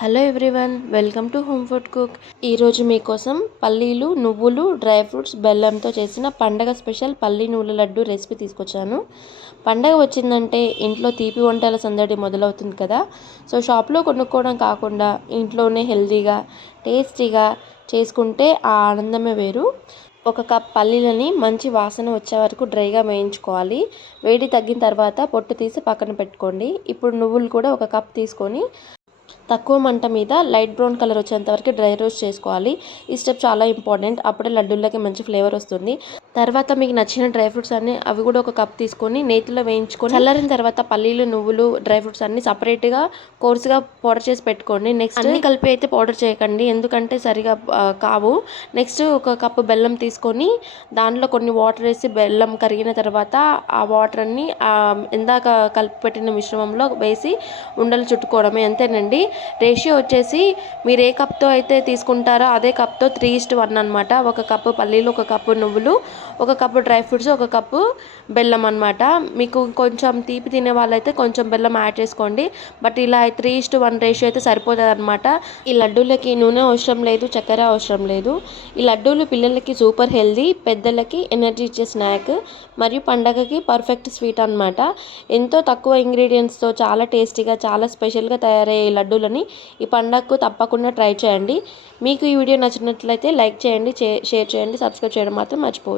Hello everyone, welcome to home food cook. ఈరోజు మీకోసం పల్లీలు, నువ్వులు, డ్రై ఫ్రూట్స్, బెల్లంతో చేసిన పండగ స్పెషల్ పల్లీ నువ్వుల లడ్డు రెసిపీ తీసుకొచ్చాను. పండగ వచ్చిందంటే ఇంట్లో తీపి వంటల సందడి మొదలవుతుంది కదా. సో షాప్లో కొనుక్కోవడం కాకుండా ఇంట్లోనే హెల్తీగా, టేస్టీగా చేసుకుంటే ఆ ఆనందమే వేరు. ఒక కప్ పల్లీలని మంచి వాసన వచ్చే వరకు డ్రైగా వేయించుకోవాలి. వేడి తగ్గిన తర్వాత పొట్టు తీసి పక్కన పెట్టుకోండి. ఇప్పుడు నువ్వులు కూడా ఒక కప్ తీసుకొని తక్కువ మంట మీద లైట్ బ్రౌన్ కలర్ వచ్చేంత వరకు డ్రై రోస్ట్ చేసుకోవాలి. ఈ స్టెప్ చాలా ఇంపార్టెంట్. అప్పుడే లడ్డూలకి మంచి ఫ్లేవర్ వస్తుంది. తర్వాత మీకు నచ్చిన డ్రై ఫ్రూట్స్ అన్ని అవి కూడా ఒక కప్ తీసుకొని నేతిలో వేయించుకొని చల్లారిన తర్వాత పల్లీలు, నువ్వులు, డ్రై ఫ్రూట్స్ అన్ని సపరేట్గా కోర్సుగా పౌడర్ చేసి పెట్టుకోండి. నెక్స్ట్ అన్ని కలిపి అయితే పౌడర్ చేయకండి, ఎందుకంటే సరిగా కావు. నెక్స్ట్ ఒక కప్పు బెల్లం తీసుకొని దాంట్లో కొన్ని వాటర్ వేసి బెల్లం కరిగిన తర్వాత ఆ వాటర్ అన్ని ఇందాక కలిపి పెట్టిన మిశ్రమంలో వేసి ఉండలు చుట్టుకోవడమే, అంతేనండి. రేషియో వచ్చేసి మీరు ఏ కప్తో అయితే తీసుకుంటారో అదే కప్తో 3:1 అనమాట. ఒక కప్పు పల్లీలు, ఒక కప్పు నువ్వులు, ఒక కప్పు డ్రై ఫ్రూట్స్, ఒక కప్పు బెల్లం అనమాట. మీకు కొంచెం తీపి తినే వాళ్ళైతే కొంచెం బెల్లం యాడ్ చేసుకోండి. బట్ ఇలా 3:1 రేషియో అయితే సరిపోతుంది అనమాట. ఈ లడ్డూలకి నూనె అవసరం లేదు, చక్కెర అవసరం లేదు. ఈ లడ్డూలు పిల్లలకి సూపర్ హెల్దీ, పెద్దలకి ఎనర్జీ ఇచ్చే స్నాక్ మరియు పండగకి పర్ఫెక్ట్ స్వీట్ అనమాట. ఎంతో తక్కువ ఇంగ్రీడియంట్స్తో చాలా టేస్టీగా, చాలా స్పెషల్గా తయారయ్యే లడ్డూలని ఈ పండగకు తప్పకుండా ట్రై చేయండి. మీకు ఈ వీడియో నచ్చినట్లయితే లైక్ చేయండి, షేర్ చేయండి, సబ్స్క్రైబ్ చేయడం మాత్రం మర్చిపోవద్దు.